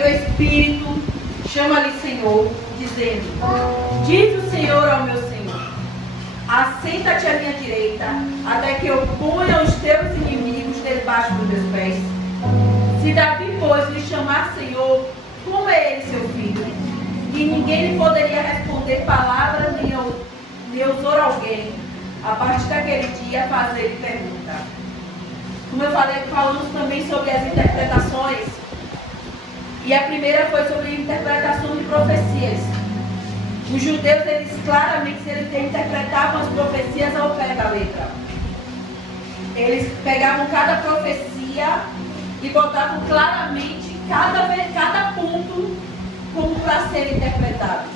pelo Espírito, chama-lhe Senhor, dizendo: diz o Senhor ao meu Senhor: assenta-te à minha direita, até que eu ponha os teus inimigos debaixo dos meus pés. Se Davi, pois, lhe chamar Senhor, como é ele seu filho? E ninguém lhe poderia responder palavra, nem ousou alguém, a partir daquele dia, fazer-lhe pergunta. Como eu falei, falamos também sobre as interpretações. E a primeira foi sobre a interpretação de profecias. Os judeus, eles claramente, eles interpretavam as profecias ao pé da letra. Eles pegavam cada profecia e botavam claramente cada ponto como para ser interpretado.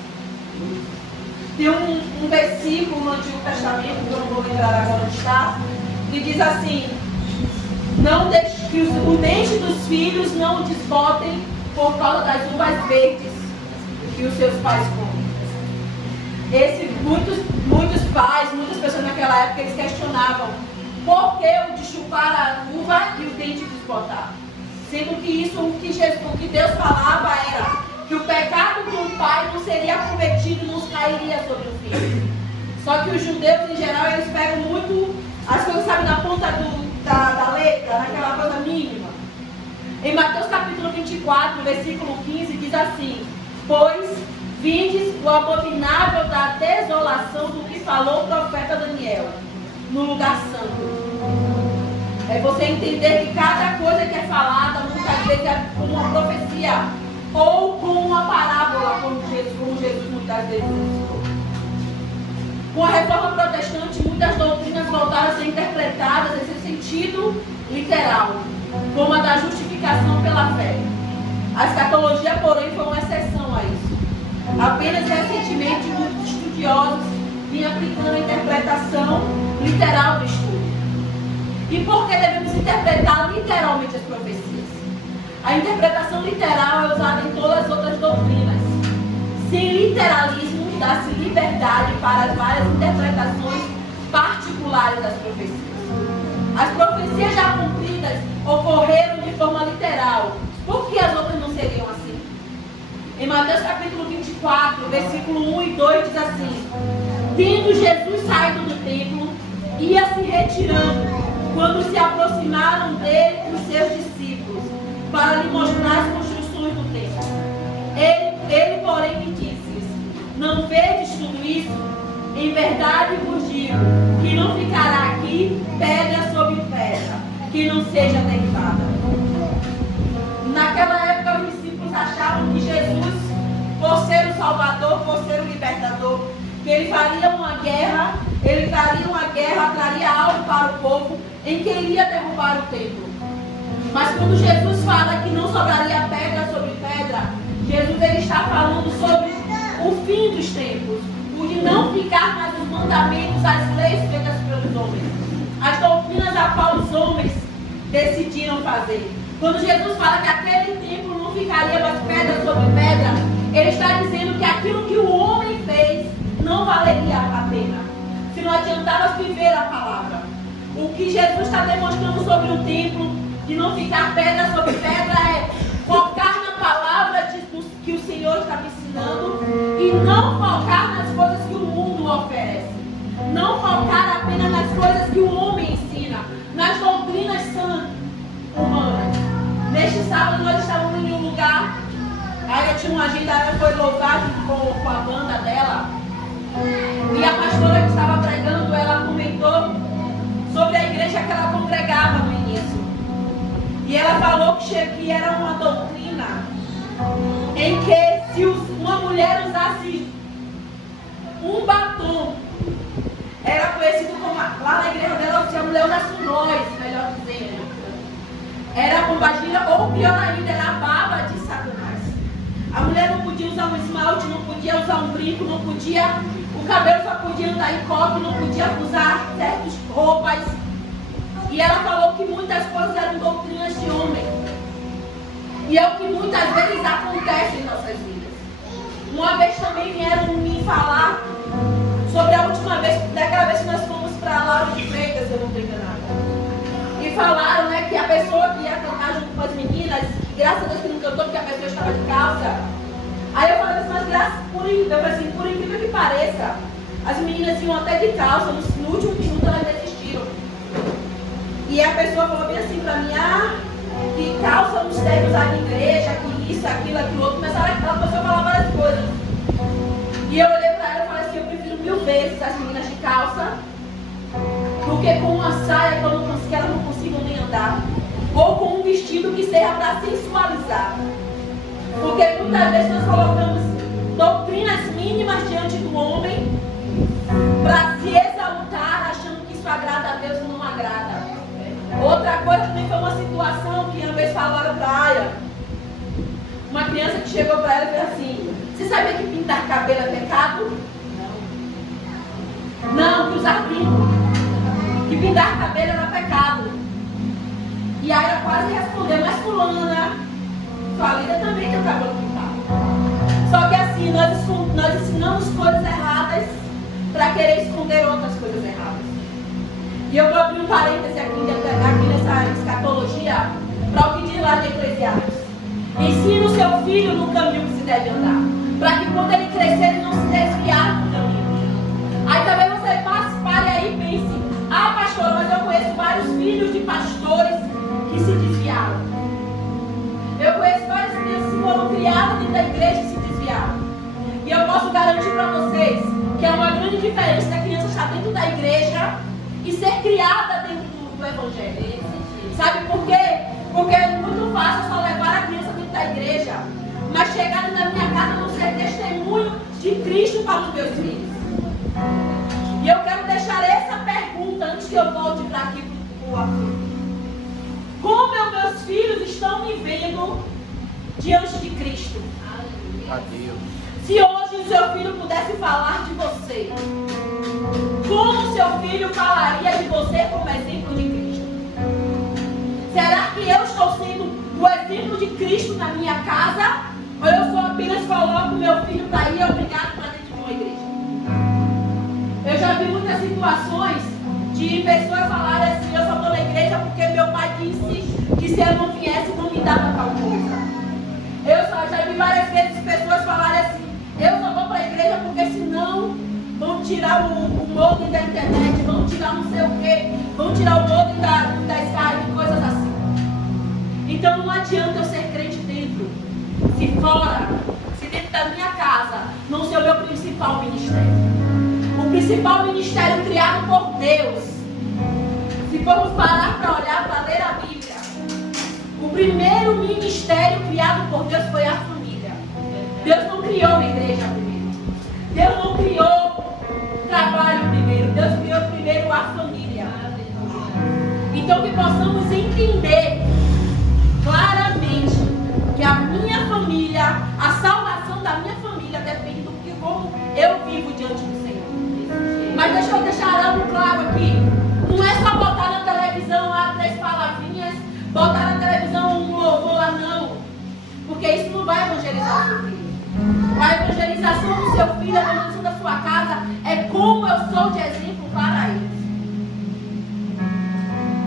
Tem um versículo no Antigo Testamento, que eu não vou lembrar agora onde está, que diz assim: não deixe que o dente dos filhos não desbotem por causa das uvas verdes que os seus pais comem. Muitos pais, muitas pessoas naquela época, eles questionavam por que o de chupar a uva e o dente desbotar. Sendo que isso, o que Deus falava era que o pecado de um pai não seria cometido, não cairia sobre o filho. Só que os judeus, em geral, eles pegam muito as coisas, sabe, na ponta da letra, naquela coisa mínima. Em Mateus capítulo 24, versículo 15, diz assim: pois vindes o abominável da desolação do que falou o profeta Daniel, no lugar santo. É você entender que cada coisa que é falada, muitas vezes é como uma profecia, ou como uma parábola, como Jesus muitas vezes ensinou. Com a reforma protestante, muitas doutrinas voltaram a ser interpretadas nesse sentido literal, como a da justificação pela fé. A escatologia, porém, foi uma exceção a isso. Apenas recentemente, muitos estudiosos vinham aplicando a interpretação literal do estudo. E por que devemos interpretar literalmente as profecias? A interpretação literal é usada em todas as outras doutrinas. Sem literalismo, dá-se liberdade para as várias interpretações particulares das profecias. As profecias já cumpridas ocorreram de forma literal. Por que as outras não seriam assim? Em Mateus capítulo 24, versículo 1 e 2 diz assim: tendo Jesus saído do templo, ia se retirando, quando se aproximaram dele os seus discípulos, para lhe mostrar as construções do templo. Ele porém, lhe disse: não vedes tudo isso? Em verdade vos digo, que não ficará aqui pedra sobre pedra, que não seja derribada. Naquela época, os discípulos achavam que Jesus, por ser o Salvador, por ser o Libertador, que ele faria uma guerra, traria algo para o povo, em que iria derrubar o templo. Mas quando Jesus fala que não sobraria pedra sobre pedra, Jesus, ele está falando sobre o fim dos tempos, o de não ficar mais os mandamentos, as leis feitas pelos homens, as doutrinas a qual os homens decidiram fazer. Quando Jesus fala que aquele templo não ficaria mais pedra sobre pedra, ele está dizendo que aquilo que o homem fez não valeria a pena, se não adiantava viver a palavra. O que Jesus está demonstrando sobre o templo, de não ficar pedra sobre pedra, é focar na palavra que o Senhor está me ensinando e não focar nas coisas que o mundo oferece. Não focar apenas nas coisas que o homem ensina, nas doutrinas sãs humanas. Neste sábado nós estávamos em um lugar, ela tinha uma agenda, ela foi louvar com a banda dela, e a pastora que estava pregando, ela comentou sobre a igreja que ela congregava no início. E ela falou que era uma doutrina em que se uma mulher usasse um batom, era conhecido como, lá na igreja dela, se a mulher usasse um nós, melhor dizendo, era a bombagira, ou pior ainda, era a baba de Satanás. A mulher não podia usar um esmalte, não podia usar um brinco, não podia, o cabelo só podia andar em coque, não podia usar certas roupas. E ela falou que muitas coisas eram doutrinas de homem. E é o que muitas vezes acontece em nossas vidas. Uma vez também vieram me falar sobre a última vez, daquela vez que nós fomos para Lauro de Freitas, eu não estou enganada. E falaram, né, que a pessoa que ia cantar junto com as meninas, graças a Deus que não cantou porque a pessoa estava de calça. Aí eu falei assim, mas por incrível que pareça, as meninas iam até de calça, no último minuto elas desistiram. E a pessoa falou bem assim pra mim, que calça não se deve usar na igreja, que isso, aquilo outro, mas ela começou a falar várias coisas. E eu olhei pra ela e falei assim, eu prefiro 1000 vezes as meninas de calça do que com uma saia que elas não consigam nem andar. Ou com um vestido que seja para sensualizar. Porque muitas vezes nós colocamos doutrinas mínimas diante do homem para se exaltar, achando que isso agrada a Deus e não agrada. Outra coisa também foi uma situação que uma vez falaram para Aya. Uma criança que chegou para ela e falou assim, você sabia que pintar cabelo é pecado? Não, que usar brinco. Que pintar cabelo era pecado. E aí ela quase respondeu, mas fulana, sua vida também tem o cabelo pintado. Só que assim, nós ensinamos coisas erradas para querer esconder outras coisas erradas. E eu vou abrir um parêntese aqui nessa escatologia para o que diz lá de Eclesiastes. Ensina o seu filho no caminho que se deve andar, para que quando ele crescer ele não se desviar do caminho. Aí também você pare aí e pense, pastor, mas eu conheço vários filhos de pastores que se desviaram. Eu conheço várias crianças que foram criadas dentro da igreja e se desviaram. E eu posso garantir para vocês que é uma grande diferença da criança estar dentro da igreja e ser criada dentro do evangelho. Sabe por quê? Porque é muito fácil só levar a criança dentro da igreja, mas chegar na minha casa não ser testemunho de Cristo para os meus filhos. E eu quero deixar essa pergunta antes que eu volte para aqui para o assunto. Como meus filhos estão me vendo diante de Cristo? Adeus. Se hoje o seu filho pudesse falar de você, como o seu filho falaria de você como exemplo de Cristo? Será que eu estou sendo o exemplo de Cristo na minha casa? Ou eu só apenas coloco meu filho para ir obrigado para dentro de uma igreja? Eu já vi muitas situações de pessoas falarem assim, eu só estou na igreja porque meu pai disse que se eu não viesse não me dava tal coisa. Eu já vi várias vezes pessoas falarem assim, eu só vou para a igreja porque senão vão tirar o modem da internet, vão tirar não sei o que, vão tirar o modem da Skype, coisas assim. Então não adianta eu ser crente dentro, se dentro da minha casa não ser o meu principal ministério. O principal ministério criado por Deus. Se formos parar para olhar, para ler a Bíblia, o primeiro ministério criado por Deus foi a família. Deus não criou a igreja primeiro. Deus não criou o trabalho primeiro. Deus criou primeiro a família. Então que possamos entender claramente que a minha família, a salvação da minha família depende do que como eu vivo diante do Senhor. Mas deixa eu deixar algo claro aqui. Não é só botar na televisão lá 3 palavrinhas, botar na televisão um louvor lá, não. Porque isso não vai evangelizar o seu filho. A evangelização do seu filho, a evangelização da sua casa, é como eu sou de exemplo para eles.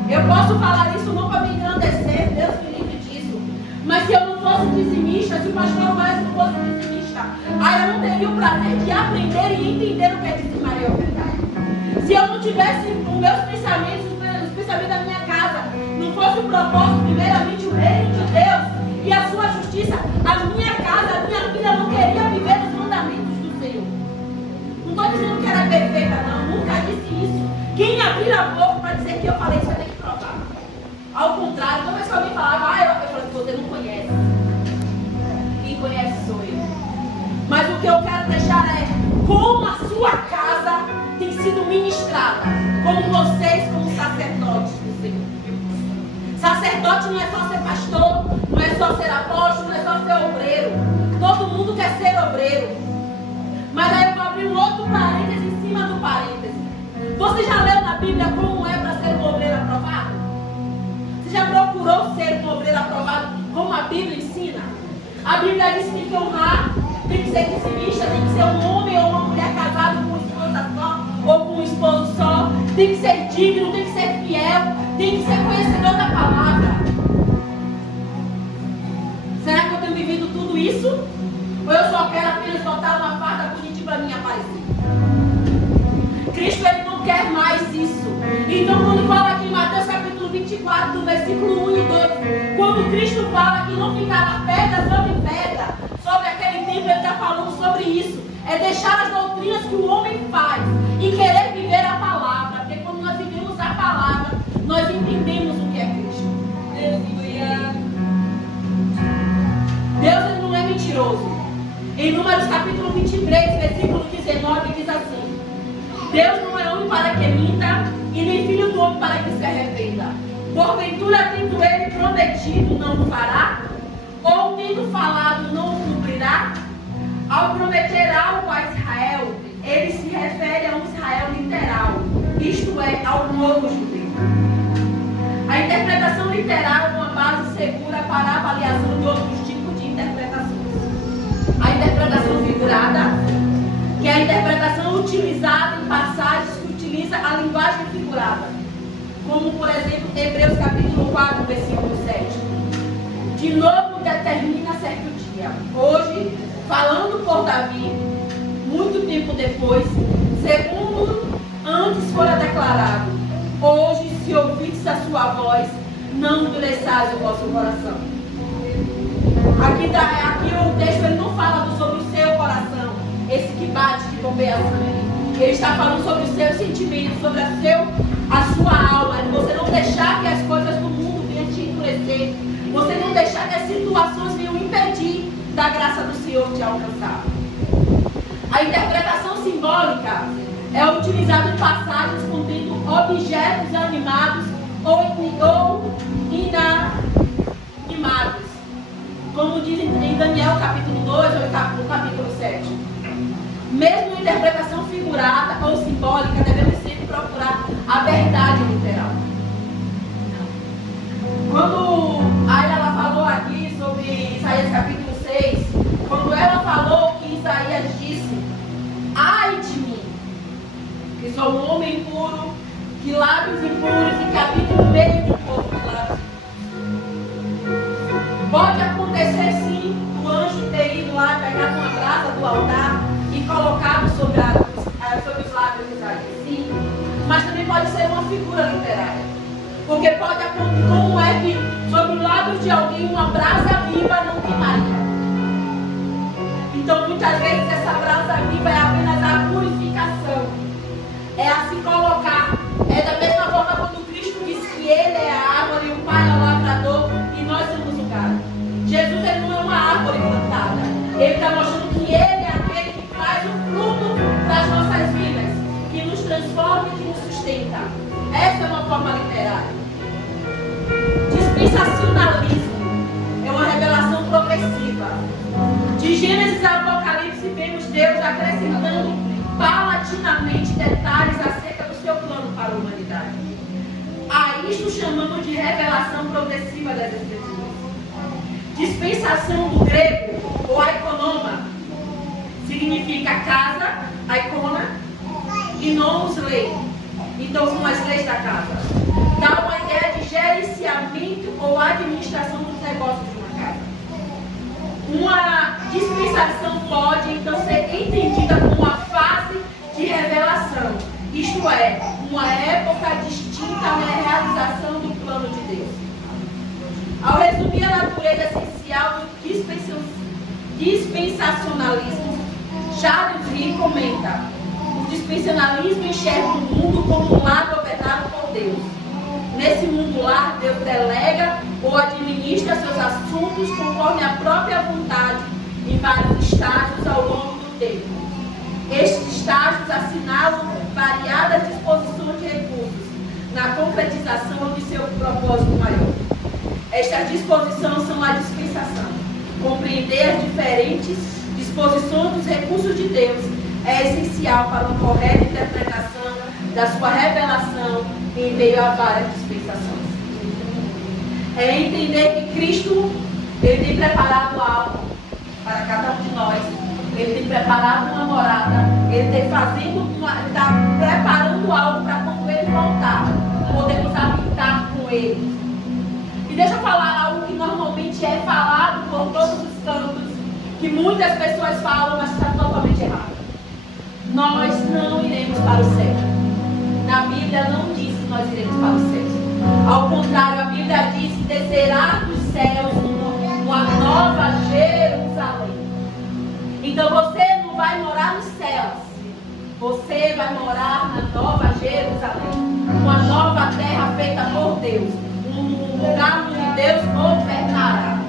Eu posso falar isso não para me engrandecer, Deus me livre disso. Mas se eu não fosse dizimista, se o pastor Wes não fosse dizimista, aí eu não teria o prazer de aprender e entender o que é dizimar e ofertar. Se eu não tivesse os meus pensamentos, os pensamentos da minha casa, não fosse o propósito, primeiramente o reino de Deus e a sua justiça, a minha casa, a minha filha não queria viver os mandamentos do Senhor. Não estou dizendo que era perfeita, não, nunca disse isso. Quem abrir a boca para dizer que eu falei isso vai ter que provar. Ao contrário, toda vez que alguém falava, eu falei, você não conhece. Quem conhece sou eu. Mas o que eu quero deixar é como a sua casa tem sido ministrada, como vocês, como sacerdotes do Senhor. Sacerdote não é só ser pastor, não é só ser apóstolo, não é só ser obreiro. Todo mundo quer ser obreiro. Mas aí eu vou abrir um outro parêntese em cima do parêntese. Você já leu na Bíblia como é para ser um obreiro aprovado? Você já procurou ser um obreiro aprovado como a Bíblia ensina? A Bíblia diz que tem que honrar, tem que ser dizimista, tem que ser um homem ou uma mulher casado com uma esposa só ou com um esposo só, tem que ser digno, tem que ser fiel, tem que ser conhecedor da palavra. preciso isso? Ou eu só quero apenas botar uma farda bonitinha para mim aparecer? Cristo, ele não quer mais isso. Então, quando fala aqui em Mateus capítulo 24, do versículo 1 e 2, quando Cristo fala que não ficará pedra sobre pedra, sobre aquele tempo, ele está falando sobre isso. É deixar as doutrinas que o homem faz e querer viver a palavra. Porque quando nós vivemos a palavra, nós entendemos o que é Cristo. Deus, ele não é mentiroso. Em Números capítulo 23, versículo 19, diz assim: Deus não é homem para que minta, e nem filho do homem para que se arrependa. Porventura, tendo ele prometido, não o fará? Ou tendo falado, não o cumprirá? Ao prometer algo a Israel, ele se refere a um Israel literal, isto é, ao novo judeu. A interpretação literal é uma base segura para a avaliação de outros tipos de interpretações. A interpretação figurada, que é a interpretação utilizada em passagens que utiliza a linguagem figurada, como por exemplo Hebreus capítulo 4, versículo 7. De novo determina certo dia. Hoje, falando por Davi, muito tempo depois, segundo antes fora declarado: hoje, se ouvistes a sua voz, não endureçais o vosso coração. Aqui o texto ele não fala sobre o seu coração, esse que bate, que bombeia sangue. Ele está falando sobre os seus sentimentos, sobre a sua alma. Você não deixar que as coisas do mundo venham te endurecer. Você não deixar que as situações venham impedir da graça do Senhor te alcançar. A interpretação simbólica é utilizada em passagens contendo objetos animados ou inanimados, como diz em Daniel capítulo 2 ou no capítulo 7. Mesmo em interpretação figurada ou simbólica, devemos sempre procurar a verdade literal. Quando ela falou aqui sobre Isaías capítulo 6, quando ela falou que Isaías disse: ai de mim, que sou um homem impuro, que lábios impuros e que habito no meio de um povo de lábios. Pode acontecer sim o anjo ter ido lá pegar uma brasa do altar e colocado sobre os lábios de Isaías, sim, mas também pode ser uma figura literária, porque pode acontecer, como é que sobre os lábios de alguém uma brasa viva não queimaria. Então muitas vezes essa brasa viva é apenas a purificação, é a se colocar. É da mesma forma quando Cristo diz que Ele é a árvore e o Pai é o lavrador e nós somos o gado. Jesus, ele não é uma árvore plantada, ele está mostrando que Ele é aquele que traz o fruto das nossas vidas, que nos transforma e que nos sustenta. Essa é uma forma literária. Dispensacionalismo é uma revelação progressiva. De Gênesis a Apocalipse vemos Deus acrescentando paulatinamente detalhes acerca do seu plano para a humanidade. A isto chamamos de revelação progressiva das Escrituras. Dispensação do grego, ou aikonoma, significa casa, aikona, e nomos lei. Então são as leis da casa. Dá uma ideia de gerenciamento ou administração dos negócios de uma casa. Uma dispensação pode então ser entendida como uma fase de revelação, isto é, uma época distinta na realização do plano de Deus. Ao resumir a natureza essencial do dispensacionalismo, Charles Lee comenta: o dispensacionalismo enxerga o mundo como um lar governado por Deus. Nesse mundo lar, Deus delega ou administra seus assuntos conforme a própria vontade em vários estágios ao longo do tempo. Estes estágios assinalam variadas disposições de recursos na concretização de seu propósito maior. Estas disposições são a dispensação. Compreender as diferentes disposições dos recursos de Deus é essencial para uma correta interpretação da sua revelação em meio a várias dispensações. É entender que Cristo, ele tem preparado algo para cada um de nós. Ele tem preparado uma morada. Ele está preparando algo para quando ele voltar, podermos habitar com ele. E deixa eu falar algo que normalmente é falado por todos os cantos que muitas pessoas falam, mas está totalmente errada. Nós não iremos para o céu. Na Bíblia não diz que nós iremos para o céu. Ao contrário, a Bíblia diz que descerá dos céus uma nova Jerusalém. Então você não vai morar nos céus. Você vai morar na nova Jerusalém. Uma nova terra feita por Deus. Um lugar onde Deus governará.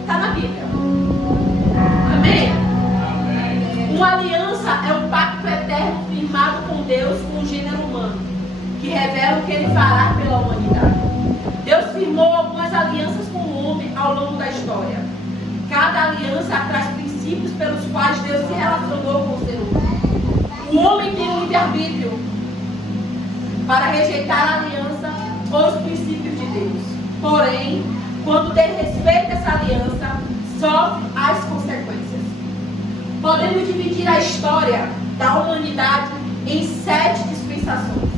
Está na Bíblia. Amém? Uma aliança é um pacto eterno firmado com Deus, com o gênero humano, que revela o que Ele fará pela humanidade. Deus firmou algumas alianças com o homem ao longo da história. Cada aliança traz princípios pelos quais Deus se relacionou com o ser humano. O homem tem um livre-arbítrio para rejeitar a aliança ou os princípios de Deus. Porém, quando desrespeita essa aliança, sofre as consequências. Podemos dividir a história da humanidade em 7 dispensações.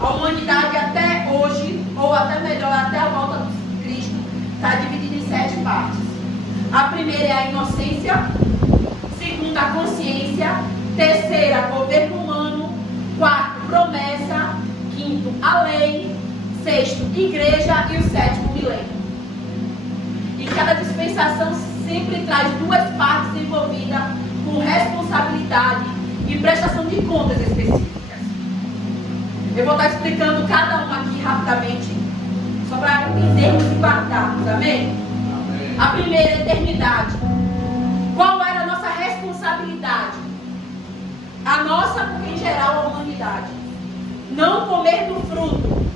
A humanidade até hoje, ou até melhor, até a volta de Cristo, está dividida em 7 partes. A primeira é a inocência, segunda, a consciência, terceira, governo humano, quarto, promessa, quinto, a lei, sexto, igreja e o sétimo, milênio. E cada dispensação sempre traz 2 partes envolvidas com responsabilidade e prestação de contas específicas. Eu vou estar explicando cada uma aqui rapidamente, só para entendermos e guardarmos, amém? A primeira, eternidade. Qual era a nossa responsabilidade? A nossa, porque em geral a humanidade. Não comer do fruto.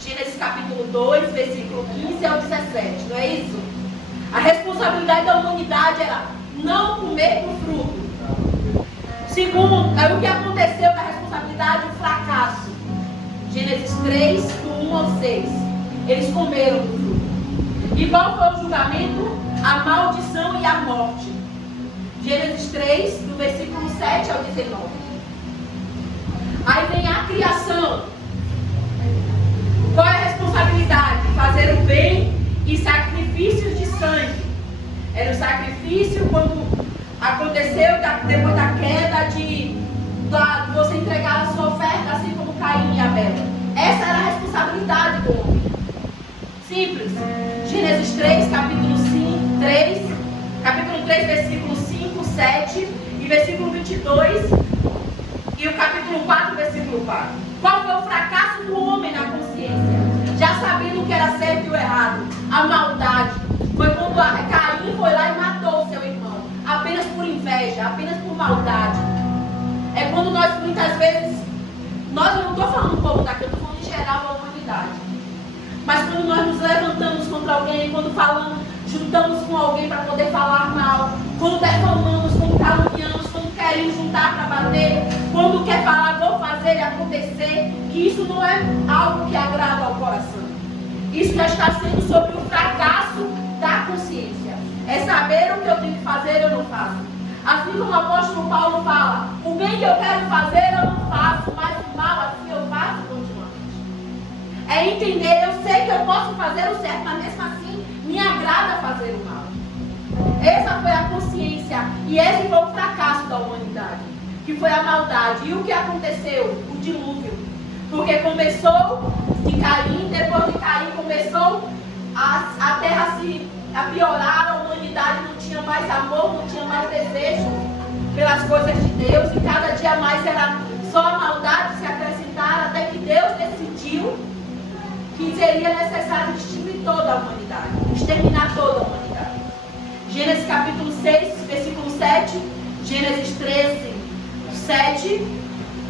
Gênesis capítulo 2, versículo 15 ao 17, não é isso? A responsabilidade da humanidade era não comer do fruto. Segundo, o que aconteceu na responsabilidade? O fracasso. Gênesis 3, do 1 ao 6. Eles comeram do fruto. E qual foi o julgamento? A maldição e a morte. Gênesis 3, do versículo 7 ao 19. Aí vem a criação. Qual é a responsabilidade? Fazer o bem e sacrifícios de sangue. Era o sacrifício quando aconteceu depois da queda de você entregar a sua oferta, assim como Caim e Abel. Essa era a responsabilidade do homem. Simples. Gênesis 3, capítulo 3, versículo 5, 7 e versículo 22 e o capítulo 4, versículo 4. Qual foi o fracasso do homem na consciência? Já sabendo o que era certo e o errado. A maldade. Foi quando Caim foi lá e matou o seu irmão. Apenas por inveja, apenas por maldade. É quando nós muitas vezes, eu não estou falando do povo daqui, eu estou falando em geral da humanidade. Mas quando nós nos levantamos contra alguém, quando falamos, juntamos com alguém para poder falar mal, quando defamamos, quando caluniamos, quando queremos juntar para bater, quando quer falar, vou fazer e acontecer, que isso não é algo que agrada ao coração. Isso já está sendo sobre o fracasso da consciência. É saber o que eu tenho que fazer, eu não faço. Assim como o apóstolo Paulo fala, o bem que eu quero fazer, eu não faço, mas o mal, assim eu faço continuamente. É entender, eu sei que eu posso fazer o certo, mas mesmo assim, me agrada fazer o mal. Essa foi a consciência, e esse foi o fracasso da humanidade, que foi a maldade. E o que aconteceu? O dilúvio. Porque começou de Caim, depois de Caim começou a terra a piorar, a humanidade não tinha mais amor, não tinha mais desejo pelas coisas de Deus, e cada dia mais era só a maldade se acrescentar, até que Deus decidiu que seria necessário extinguir toda a humanidade, exterminar toda a humanidade. Gênesis capítulo 6, versículo 7, Gênesis 13, 7,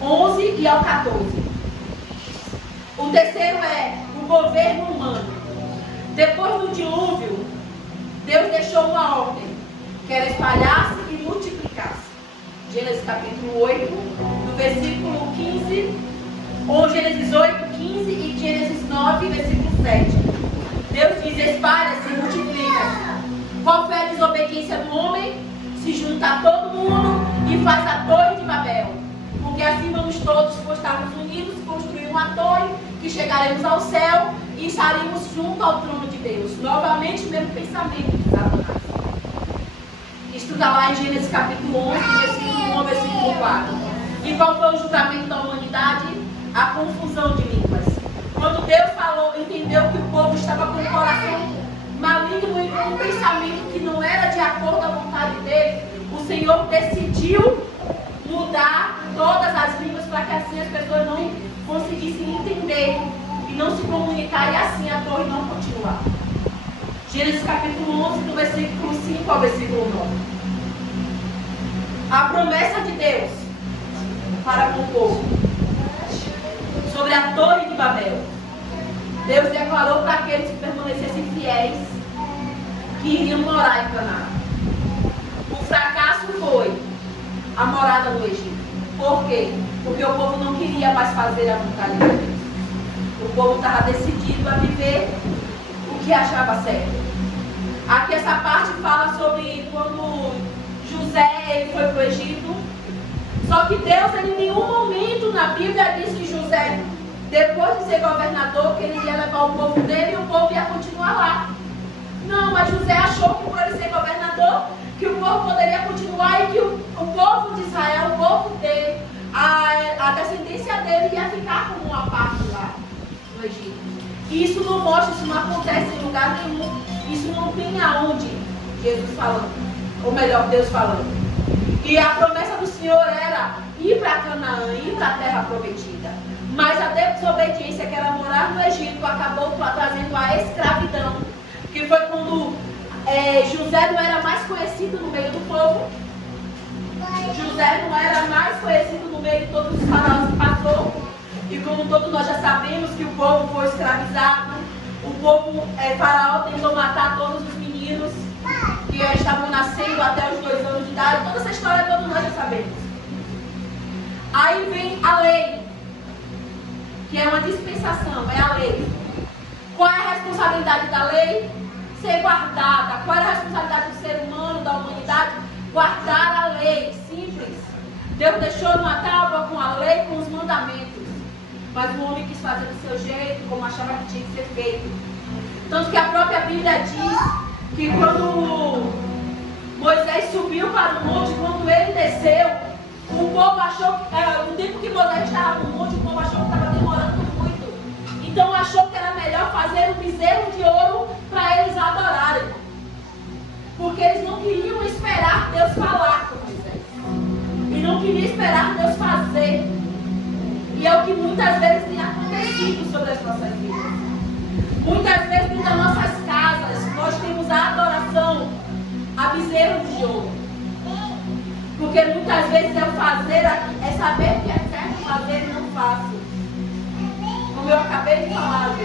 11 e ao 14. O terceiro é o governo humano. Depois do dilúvio, Deus deixou uma ordem, que era espalhar-se e multiplicar-se. Gênesis capítulo 8, do versículo 15, ou Gênesis 8, 15 e Gênesis 9, versículo 7. Deus diz, espalha-se e multiplica-se. Qual foi a desobediência do homem? Se juntar todo mundo e faz a torre de Babel. Porque assim vamos todos, por estarmos unidos, construir uma torre, que chegaremos ao céu e estaremos junto ao trono de Deus. Novamente o mesmo pensamento de Satanás. está lá em Gênesis capítulo 11, versículo 1 ao versículo 4. E qual foi o julgamento da humanidade? A confusão de línguas. Quando Deus falou, entendeu que o povo estava com o coração maligno e com um pensamento que não era de acordo à vontade dele, o Senhor decidiu mudar todas as línguas para que assim as pessoas não conseguissem entender e não se comunicar e assim a torre não continuar. Gênesis capítulo 11, do versículo 5 ao versículo 9. A promessa de Deus para com o povo sobre a torre de Babel. Deus declarou para aqueles que permanecessem fiéis que iriam morar em Canaã. O fracasso foi a morada no Egito. Por quê? Porque o povo não queria mais fazer a vontade de Deus. O povo estava decidido a viver o que achava certo. Aqui essa parte fala sobre quando José ele foi para o Egito. Só que Deus, ele, em nenhum momento na Bíblia diz que José, depois de ser governador, que ele ia levar o povo dele e o povo ia continuar lá. Não, mas José achou que por ele ser governador, que o povo poderia continuar e que o povo de Israel, o povo dele, a descendência dele ia ficar como uma parte lá no Egito. E isso não mostra, isso não acontece em lugar nenhum. Isso não tem aonde Jesus falando, ou melhor, Deus falando. E a promessa do Senhor era ir para Canaã, ir para a terra prometida. Mas a desobediência, que era morar no Egito, acabou trazendo a escravidão. Que foi quando José não era mais conhecido no meio do povo. José não era mais conhecido no meio de todos os faraós que passou. E como todos nós já sabemos que o povo foi escravizado, o povo faraó tentou matar todos os meninos que estavam nascendo até os 2 anos de idade. Toda essa história todos nós já sabemos. Aí vem a lei, que é uma dispensação, é a lei. Qual é a responsabilidade da lei? Ser guardada. Qual é a responsabilidade do ser humano, da humanidade? Guardar a lei, simples. Deus deixou uma tábua com a lei, com os mandamentos. Mas o homem quis fazer do seu jeito, como achava que tinha que ser feito. Tanto que a própria Bíblia diz que quando Moisés subiu para o monte, quando ele desceu, o povo achou, no tempo que Moisés estava no monte, o povo achou que estava demorando muito. Então achou que era melhor fazer um bezerro de ouro para eles adorarem. Porque eles não queriam esperar Deus falar com Moisés. E não queriam esperar Deus fazer. E é o que muitas vezes tem acontecido sobre as nossas vidas. Muitas vezes dentro das nossas casas nós temos a adoração a bezerros de ouro. Porque muitas vezes eu fazer, é saber que é certo fazer e não faço. Como eu acabei de falar,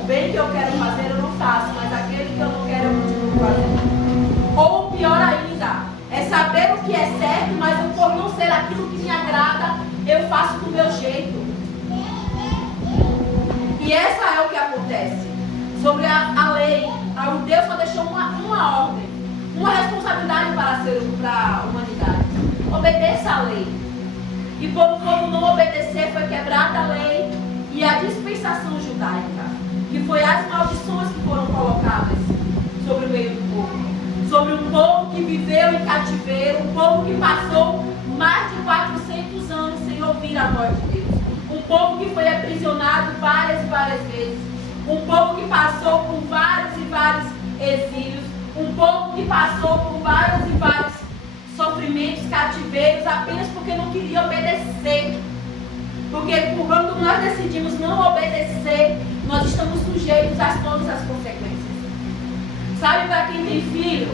o bem que eu quero fazer eu não faço, mas aquele que eu não quero eu continuo fazendo. Ou pior ainda, é saber o que é certo, mas por não ser aquilo que me agrada, eu faço do meu jeito. E essa é o que acontece. Sobre a lei, o Deus só deixou uma ordem, uma responsabilidade para a humanidade. Obedeça a lei. E por o povo não obedecer, foi quebrada a lei e a dispensação judaica, que foi as maldições que foram colocadas sobre o meio do povo. Sobre um povo que viveu em cativeiro, um povo que passou mais de 400 anos sem ouvir a voz de Deus. Um povo que foi aprisionado várias e várias vezes. Um povo que passou por vários e vários exílios. Um povo que passou por vários e vários sofrimentos, cativeiros, apenas porque não queria obedecer. Porque quando nós decidimos não obedecer, nós estamos sujeitos a todas as consequências. Sabe, para quem tem filho,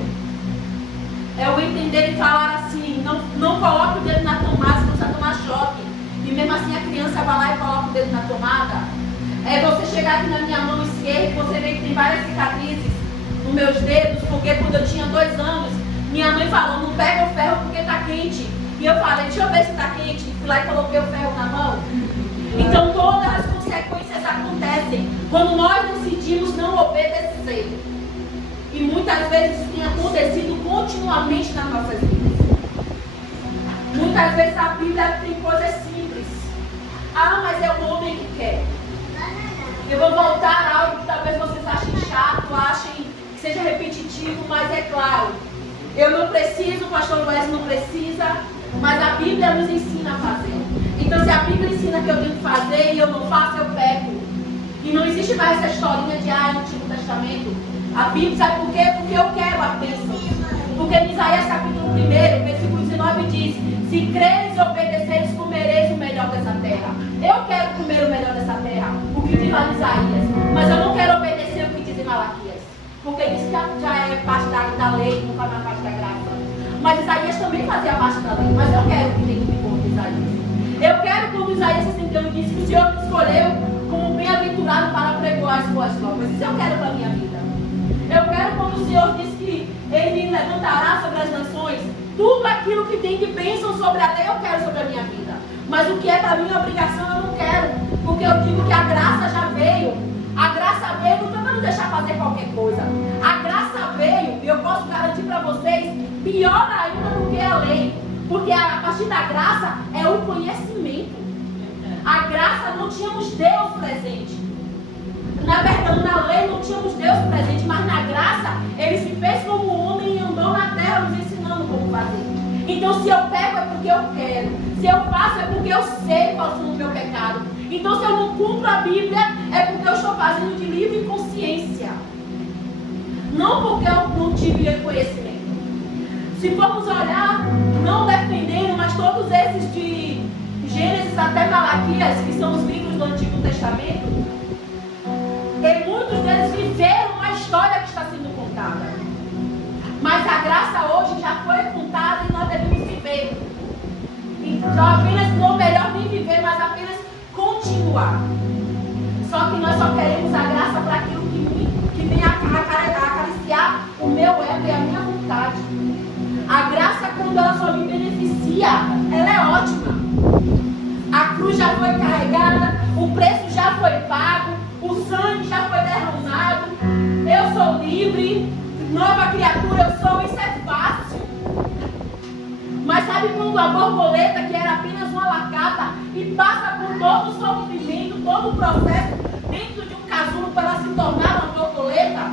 é o entender e falar assim, não coloque o dedo na tomada, senão você vai tomar choque. E mesmo assim a criança vai lá e coloca o dedo na tomada. É você chegar aqui na minha mão esquerda e você vê que tem várias cicatrizes nos meus dedos, porque quando eu tinha 2 anos, minha mãe falou, não pega o ferro porque está quente. E eu falei, deixa eu ver se está quente. E fui lá e coloquei o ferro na mão. Então todas as consequências acontecem quando nós decidimos não obedecer. E muitas vezes isso tem acontecido continuamente nas nossas vidas. Muitas vezes a Bíblia tem coisas simples. Ah, mas é o homem que quer. Eu vou voltar a algo que talvez vocês achem chato, achem que seja repetitivo, mas é claro. Eu não preciso, o pastor Wes não precisa, mas a Bíblia nos ensina a fazer. Então, se a Bíblia ensina que eu tenho que fazer e eu não faço, eu peco. E não existe mais essa historinha de Antigo Testamento. A Bíblia, sabe por quê? Porque eu quero a bênção. Porque em Isaías capítulo 1, versículo 19 diz: se creres e obedeceres, comereis o melhor dessa terra. Eu quero comer o melhor dessa terra, o que diz lá em Isaías. Mas eu não quero obedecer o que diz em Malaquias. Porque diz que já é parte da lei, não faz mais parte da graça. Mas Isaías também fazia parte da lei. Mas eu quero que tem que me pôr Isaías. Eu quero, como Isaías 61 diz, que o Senhor me escolheu como bem-aventurado para pregoar as boas novas. Isso eu quero para a minha vida. Eu quero, como o Senhor diz que Ele me levantará sobre as nações, tudo aquilo que tem de bênção sobre a lei, eu quero sobre a minha vida. Mas o que é para minha obrigação, eu não quero. Porque eu digo que a graça já veio. A graça veio não foi para nos deixar fazer qualquer coisa. A graça veio, e eu posso garantir para vocês, pior ainda do que a lei. Porque a partir da graça é o conhecimento. A graça não tínhamos Deus presente. Na verdade, na lei não tínhamos Deus presente, mas na graça Ele se fez como homem e andou na terra nos ensinando como fazer. Então, se eu pego é porque eu quero. Se eu faço é porque eu sei qual é o meu pecado. Então, se eu não cumpro a Bíblia, é porque eu estou fazendo de livre consciência. Não porque eu não tive conhecimento. Se formos olhar, não defendendo, mas todos esses de Gênesis até Malaquias, que são os livros do Antigo Testamento, e muitos deles viveram a história que está sendo contada. Mas a graça hoje já foi contada e nós devemos viver. Então, apenas, não melhor nem viver, mas apenas continuar. Só que nós só queremos a graça para aquilo que vem a acariciar o meu ego e a minha vontade. A graça, quando ela só me beneficia, ela é ótima. A cruz já foi carregada, o preço já foi pago, o sangue já foi derramado, eu sou livre, nova criatura eu sou, isso é fácil. Mas sabe quando a borboleta, que era apenas uma lacata, e passa por todo o sofrimento, todo o processo, dentro de um casulo para ela se tornar uma borboleta?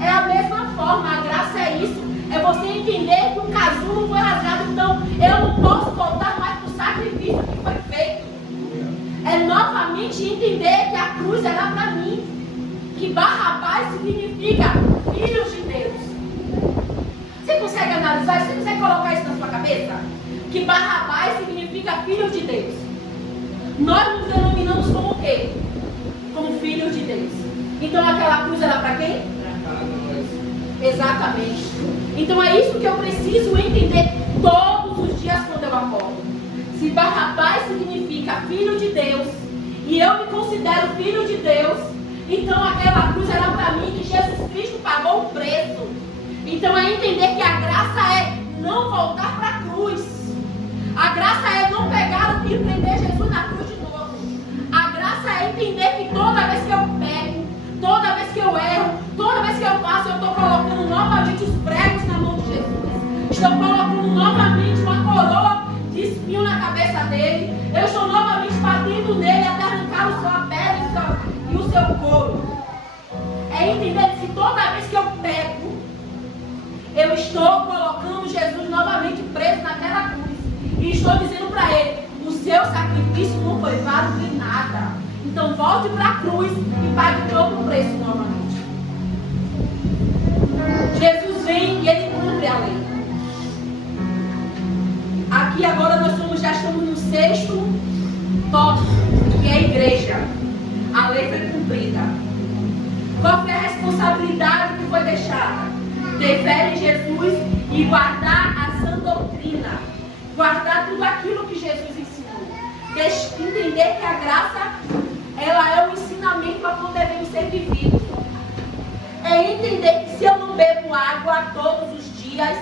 É a mesma forma, a graça é isso. É você entender que o casulo foi rasgado, então eu não posso voltar mais para o sacrifício que foi feito. É novamente entender que a cruz era para mim. Que Barrabás significa filhos de Deus. Você consegue analisar? Você consegue colocar isso na sua cabeça? Que Barrabás significa filhos de Deus. Nós nos denominamos como o quê? Como filhos de Deus. Então aquela cruz era para quem? Exatamente. Então é isso que eu preciso entender todos os dias quando eu acordo. Se Barrabás significa filho de Deus e eu me considero filho de Deus, então aquela cruz era para mim que Jesus Cristo pagou o preço. Então é entender que a graça é não voltar para a cruz. A graça é não pegar e prender Jesus na cruz de novo. A graça é entender que toda vez que eu pego, toda vez que eu erro, toda vez que eu faço, eu estou colocando novamente os pregos na mão de Jesus. Estou colocando novamente uma coroa de espinho na cabeça dele. Eu estou novamente batendo nele até arrancar a sua pele e o seu couro. É entender que toda vez que eu pego, eu estou colocando Jesus novamente preso naquela cruz. E estou dizendo para ele, o seu sacrifício não foi válido em nada. Então volte para a cruz e pague todo o preço novamente. Jesus vem e ele cumpre a lei. Aqui agora já estamos no 6º tópico, que é a igreja. A lei foi cumprida. Qual foi a responsabilidade que foi deixada? Ter fé em Jesus e guardar a sã doutrina. Guardar tudo aquilo que Jesus ensinou. Entender que a graça, ela é um ensinamento a como devemos ser vividos. É entender que se eu não bebo água todos os dias,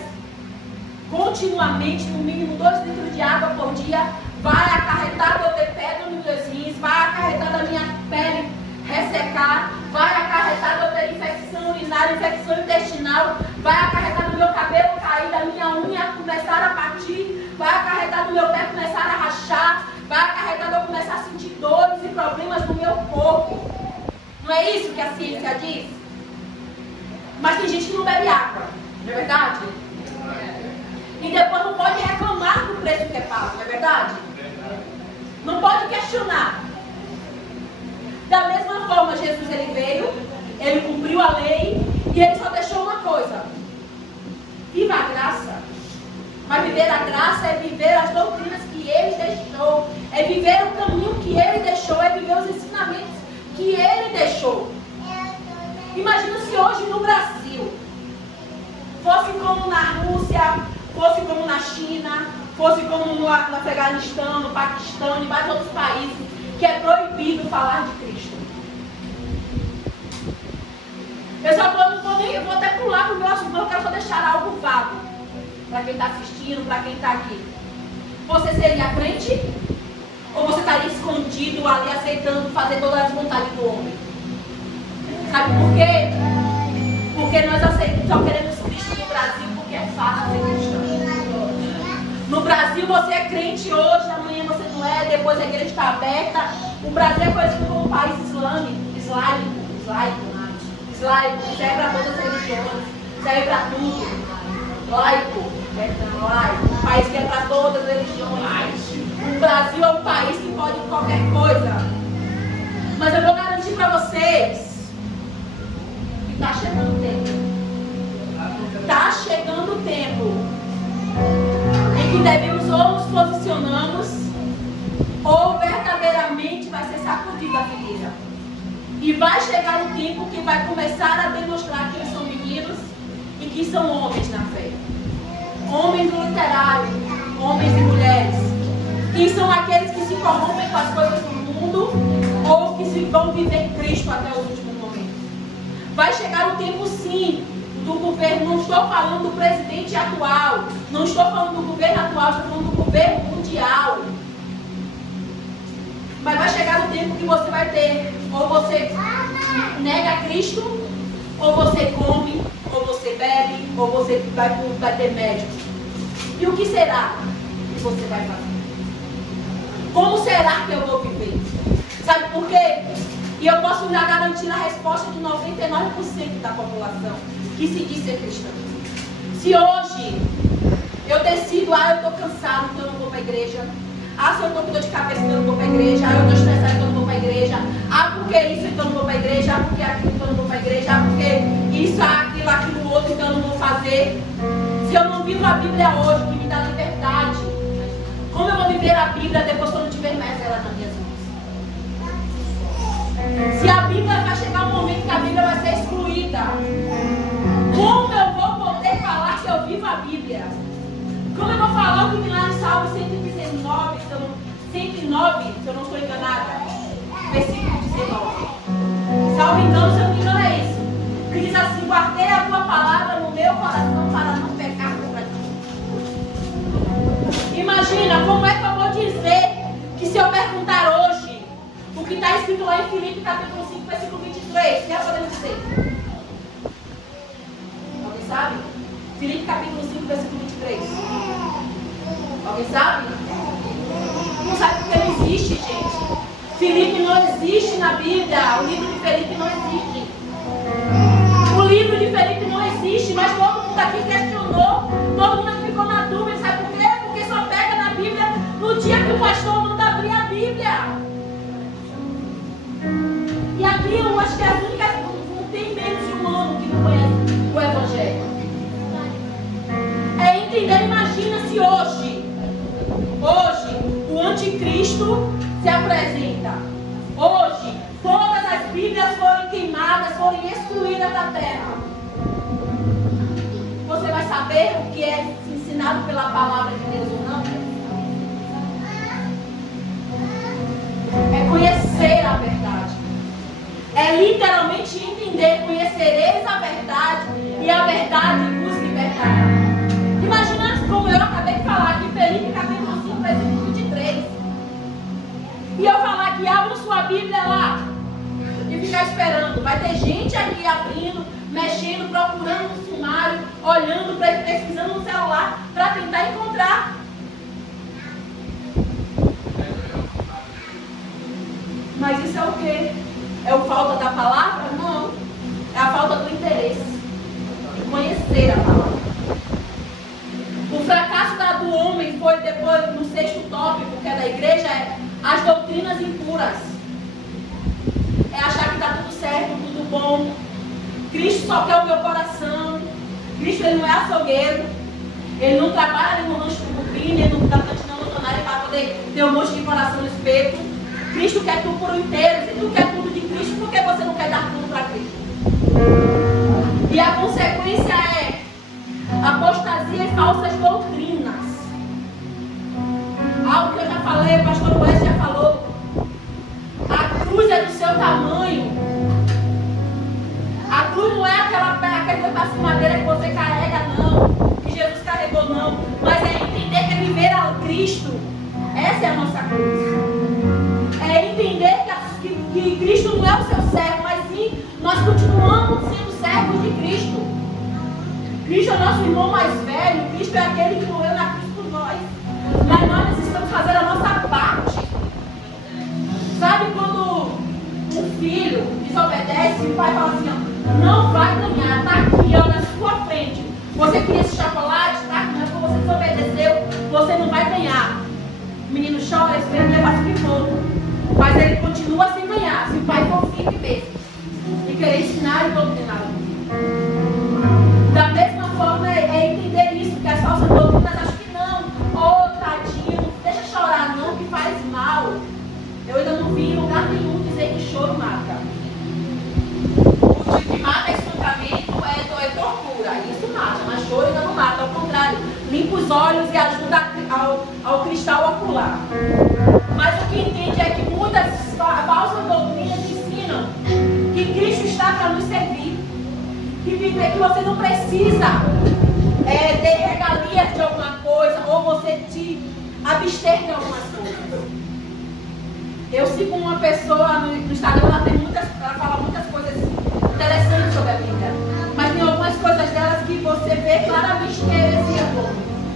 continuamente, no mínimo 2 litros de água por dia, vai acarretar eu ter pedra nos meus rins, vai acarretar a minha pele ressecar, vai acarretar eu ter infecção urinária, infecção intestinal, vai acarretar no meu cabelo cair, da minha unha começar a partir, vai acarretar no meu pé começar a rachar, vai acarretar eu começar a sentir dores e problemas no meu corpo. Não é isso que a ciência diz? Mas tem gente que não bebe água, não é verdade? cumpriu a lei e ele só deixou uma coisa: viva a graça. Mas viver a graça é viver as doutrinas que ele deixou, é viver o caminho que ele deixou, é viver os ensinamentos que ele deixou. Imagina se hoje no Brasil fosse como na Rússia, fosse como na China, fosse como no Afeganistão, no Paquistão e vários outros países, que é proibido falar de Cristo. Eu vou até pular para o meu assunto, mas eu quero só deixar algo vago para quem está assistindo, para quem está aqui. Você seria crente? Ou você estaria escondido ali, aceitando fazer todas as vontades do homem? Sabe por quê? Porque nós só queremos Cristo no Brasil porque é fácil ser cristão. No Brasil você é crente hoje, amanhã você não é, depois a igreja está aberta. O Brasil é conhecido como um país islâmico, serve para todas as religiões, serve para tudo. Laico, um país que é para todas as religiões. O Brasil é um país que pode qualquer coisa. Mas eu vou garantir para vocês que está chegando o tempo. Está chegando o tempo em que devemos ou nos posicionamos ou verdadeiramente vai ser sacudida a figueira. E vai chegar um tempo que vai começar a demonstrar quem são meninos e quem são homens na fé. Homens do literário, homens e mulheres. Quem são aqueles que se corrompem com as coisas do mundo ou que vão viver Cristo até o último momento. Vai chegar o tempo sim do governo, não estou falando do presidente atual, não estou falando do governo atual, estou falando do governo mundial. Mas vai chegar o tempo que você vai ter, ou você nega Cristo, ou você come, ou você bebe, ou você vai ter médico. E o que será que você vai fazer? Como será que eu vou viver? Sabe por quê? E eu posso já garantir a resposta de 99% da população que se diz ser cristã. Se hoje eu decido, eu estou cansado, então eu não vou para a igreja. Se eu estou com dor de cabeça, então eu não vou para a igreja. Eu estou estressado, então eu não vou para a igreja. Porque isso, então eu não vou para a igreja. Porque aquilo, então eu não vou para a igreja. Porque isso, aquilo outro, então eu não vou fazer. Se eu não vivo a Bíblia hoje, que me dá liberdade, como eu vou viver a Bíblia depois que eu não tiver mais ela nas minhas mãos? Se a Bíblia vai chegar um momento que a Bíblia vai ser excluída, como eu vou poder falar se eu vivo a Bíblia? Como eu vou falar o que tem lá em Salmo 119, se eu não estou enganada? Versículo 19. Salvo engano, se eu não me engano, é isso. Que diz assim: guardei a tua palavra no meu coração para não pecar contra ti. Imagina, como é que eu vou dizer que se eu perguntar hoje o que está escrito lá em Filipe capítulo 5, versículo 23, que é podemos dizer? Alguém sabe? Filipe capítulo 5, versículo 23. Alguém sabe? Não sabe porque não existe, gente. Filipe não existe na Bíblia. O livro de Filipe não existe. O livro de Filipe não existe, mas todo mundo aqui questionou. Todo mundo aqui ficou na dúvida. Sabe por quê? Porque só pega na Bíblia no dia que o pastor manda abrir a Bíblia. E aqui eu acho que as únicas não tem menos de um ano que não conhece o Evangelho. É entender, imagina se hoje o anticristo se apresenta. Hoje, todas as Bíblias forem queimadas, forem excluídas da terra. Você vai saber o que é ensinado pela palavra de Deus ou não? É conhecer a verdade. É literalmente entender, conhecereis a verdade e a verdade vos libertará. Imagina como eu acabei de falar aqui, Filipe capítulo 5, versículo 23. E eu falar que abra sua Bíblia lá e ficar esperando. Vai ter gente aqui abrindo, mexendo, procurando no sumário, olhando, pesquisando no celular para tentar encontrar. Mas isso é o quê? É a falta da palavra? Não. É a falta do interesse de conhecer a palavra. O fracasso do homem foi depois, no sexto tópico, que é da igreja, é as doutrinas impuras. É achar que está tudo certo, tudo bom. Cristo só quer o meu coração. Cristo, ele não é açougueiro. Ele não trabalha ali no rancho do cupim, ele não está cantinando lotonário para poder ter um monte de coração no espeto. Cristo quer tu por inteiro. Se tu quer tudo de Cristo, por que você não quer dar tudo para Cristo? E a consequência é apostasia e falsas doutrinas. Algo que eu já falei, o pastor Wes já falou. A cruz é do seu tamanho. A cruz não é aquele pedaço de madeira que você carrega, não. Que Jesus carregou, não. Mas é entender que é viver a Cristo. Essa é a nossa cruz. É entender que Cristo não é o seu servo, mas sim, nós continuamos sendo servos de Cristo. Cristo é o nosso irmão mais velho. Cristo é aquele que morreu na cruz por nós. Mas nós necessitamos fazer a nossa parte. Sabe quando um filho desobedece e o pai fala assim, ó, não vai ganhar, tá aqui, ó, na sua frente. Você queria esse chocolate, tá aqui, mas você desobedeceu, você não vai ganhar. O menino chora, esperneia, faz o que for. Mas ele continua sem ganhar, se o pai for firme mesmo. E querer ensinar e doutrinar. Da mesma forma é entender isso, que as falsas doutrinas acham que não. Oh, tadinho, não deixa chorar não, que faz mal. Eu ainda não vi em lugar nenhum dizer que choro mata. O que mata é espancamento, é tortura. Isso mata, mas choro ainda não mata. Ao contrário, limpa os olhos e ajuda ao cristal ocular. Mas o que entende é que muitas falsas doutrinas ensinam que Cristo está para nos servir. Que você não precisa ter regalias de alguma coisa ou você te abster de algumas coisas. Eu sigo uma pessoa no Instagram, ela fala muitas coisas interessantes sobre a Bíblia. Mas tem algumas coisas delas que você vê claramente que é heresia.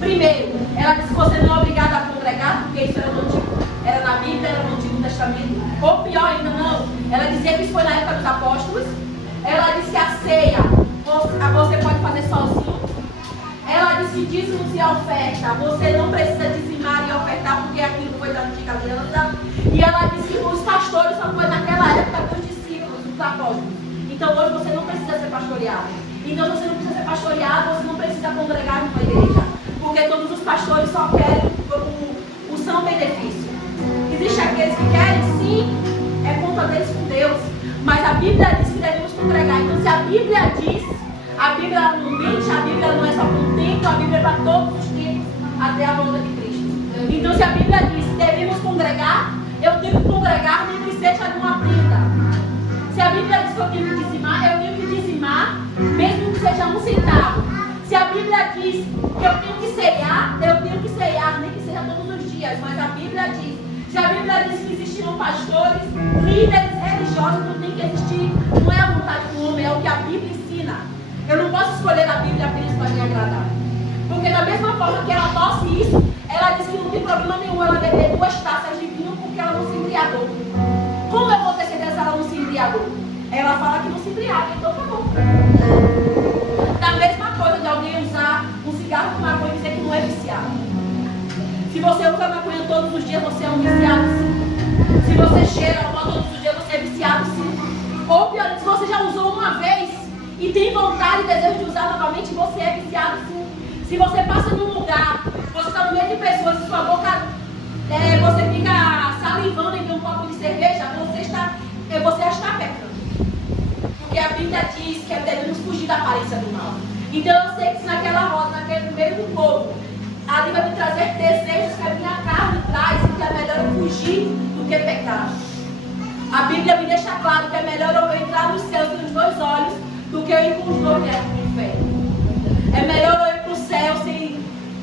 Primeiro, ela diz que você não é obrigada a congregar, porque isso era na Bíblia, era no Antigo Testamento. Ou pior ainda, não. Ela dizia que isso foi na época dos apóstolos. Ela disse que a ceia você pode fazer sozinho. Ela disse que dízimos e oferta, você não precisa dizimar e ofertar, porque aquilo foi da antiga aliança. E ela disse que os pastores só foi naquela época dos discípulos, dos apóstolos. Então hoje você não precisa ser pastoreado. Então se você não precisa ser pastoreado, você não precisa congregar numa igreja. Porque todos os pastores só querem o são benefício. Existem aqueles que querem, sim, é conta deles com Deus. Mas a Bíblia diz que devemos congregar. Então se a Bíblia diz, a Bíblia não mente, a Bíblia não é só para um tempo, a Bíblia é para todos os tempos, até a volta de Cristo. Então se a Bíblia diz que devemos congregar, eu tenho que congregar nem que seja numa prenda. Se a Bíblia diz que eu tenho que dizimar, eu tenho que dizimar, mesmo que seja um centavo. Se a Bíblia diz que eu tenho que ceiar, eu tenho que ceiar, nem que seja todos os dias. Mas a Bíblia diz, se a Bíblia diz que existiram pastores, líderes religiosos, não tem que existir. Não é a vontade do homem, é o que a Bíblia ensina. Eu não posso escolher a Bíblia apenas para me agradar. Porque da mesma forma que ela torce isso, ela diz que não tem problema nenhum ela beber 2 taças de vinho porque ela não se embriagou. Como eu vou ter certeza se ela não se embriagou? Ela fala que não se embriaga, então tá bom. Da mesma coisa de alguém usar um cigarro com maconha e dizer que não é viciado. Se você usa maconha todos os dias, você é um viciado sim. Se você cheira uma todos os dias, você é viciado sim. Ou pior, se você já usou uma vez e tem vontade e desejo de usar novamente, você é viciado sim. Se você passa num lugar, você está no meio de pessoas e sua boca, você fica salivando em um copo de cerveja, você já está pecando. Porque a Bíblia diz que devemos fugir da aparência do mal. Então eu sei que se naquela roda, naquele meio do povo, ali vai me trazer desejos que a minha carne traz, e que é melhor eu fugir do que pecar. A Bíblia me deixa claro que é melhor eu entrar nos céus com os 2 olhos do que eu ir com os 2 olhos no inferno. É melhor eu ir para o céu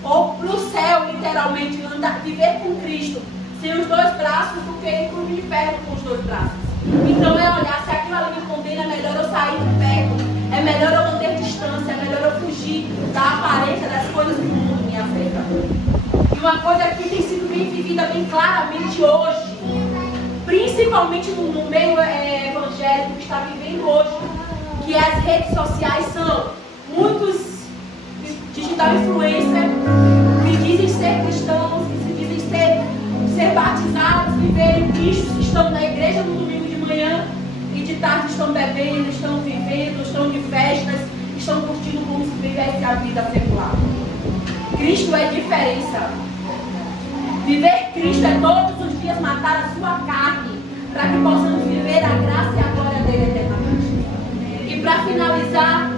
ou para o céu, literalmente, viver com Cristo sem os 2 braços do que ir para o inferno com os 2 braços. Então é olhar, se aquilo ali me condena, é melhor eu sair de perto, é melhor eu manter distância, é melhor eu fugir da aparência das coisas que o mundo me afeta. E uma coisa que tem sido bem vivida bem claramente hoje, principalmente no meio evangélico que está vivendo hoje, que as redes sociais são muitos digital influencers que dizem ser cristãos, que se dizem ser batizados, que veem Cristo, que estão na igreja no domingo de manhã e de tarde estão bebendo, estão vivendo, estão de festas, estão curtindo como se vivesse a vida secular. Cristo é diferença. Viver Cristo é todos os dias matar a sua carne, para que possamos viver a graça e a glória dele eternamente. E para finalizar,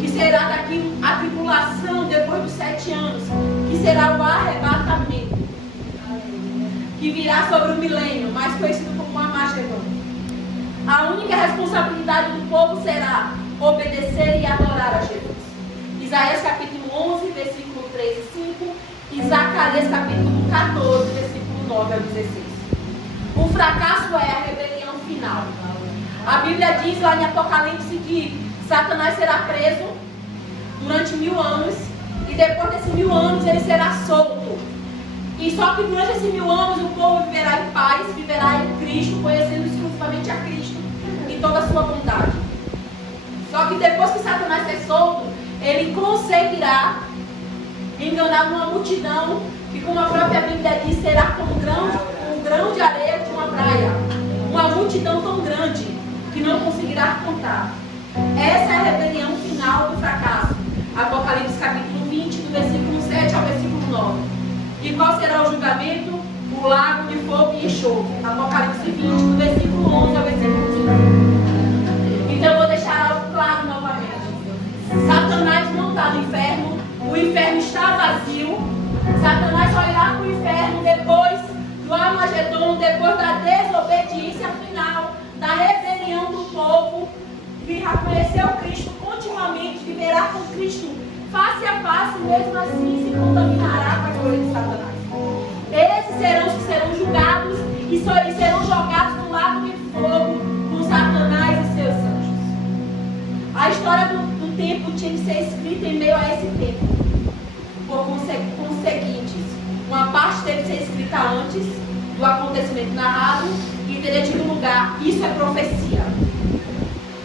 que será daqui a tribulação depois dos 7 anos, que será o arrebatamento, que virá sobre o milênio, mais conhecido como Armagedon. A única responsabilidade do povo será obedecer e adorar a Jesus. Isaías capítulo 11, versículo 3 e 5, e Zacarias capítulo 14, versículo 9 ao 16. O fracasso é a rebelião final. A Bíblia diz lá em Apocalipse que Satanás será preso durante 1000 anos, e depois desses 1000 anos ele será solto. E só que durante esses 1000 anos o povo viverá em paz, viverá em Cristo, conhecendo exclusivamente a Cristo e toda a sua bondade. Só que depois que Satanás ser solto, ele conseguirá enganar uma multidão que, como a própria Bíblia diz, será como um grão de areia de uma praia. Uma multidão tão grande que não conseguirá contar. Essa é a rebelião final do fracasso. Apocalipse capítulo 20, do versículo 7 ao versículo 9. E qual será o julgamento? O lago de fogo e enxofre. Apocalipse 20, do versículo 11 ao versículo 15. Então eu vou deixar algo claro novamente. Satanás não está no inferno. O inferno está vazio. Satanás só irá para o inferno depois do Armagedon, depois da desobediência final, da rebelião do povo, virá conhecer o Cristo continuamente, viverá com Cristo face a face, mesmo assim se contaminará com a glória de Satanás. Esses serão os que serão julgados e serão jogados no lago de fogo com Satanás e seus anjos. A história do tempo tinha que ser escrita em meio a esse tempo, com os seguintes: uma parte teve que ser escrita antes do acontecimento narrado e teria tido lugar. Isso é profecia.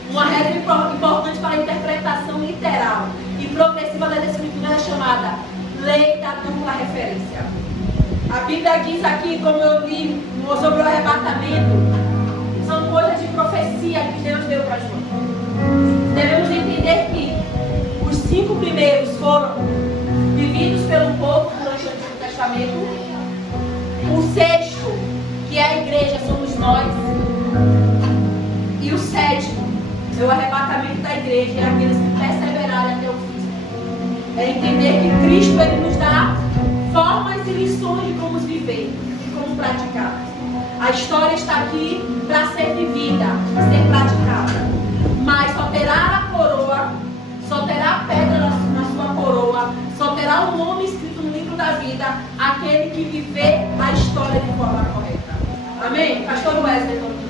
Uma regra importante para a interpretação literal e progressiva das Escrituras é chamada lei da dupla referência. A Bíblia diz aqui, como eu li sobre o arrebatamento, são coisas de profecia que Deus deu para João. Devemos entender que os 5 primeiros foram vividos pelo povo durante o Antigo Testamento. O 6º, que é a igreja, somos nós. E o 7º, é o arrebatamento da igreja, é aqueles que perseverarem até o fim. É entender que Cristo ele nos dá formas e lições de como viver e como praticar. A história está aqui para ser vivida, ser praticada. Mas só terá a coroa, só terá a pedra na sua coroa, só terá o nome escrito no livro da vida aquele que viver a história de forma correta. Amém? Pastor Wesley.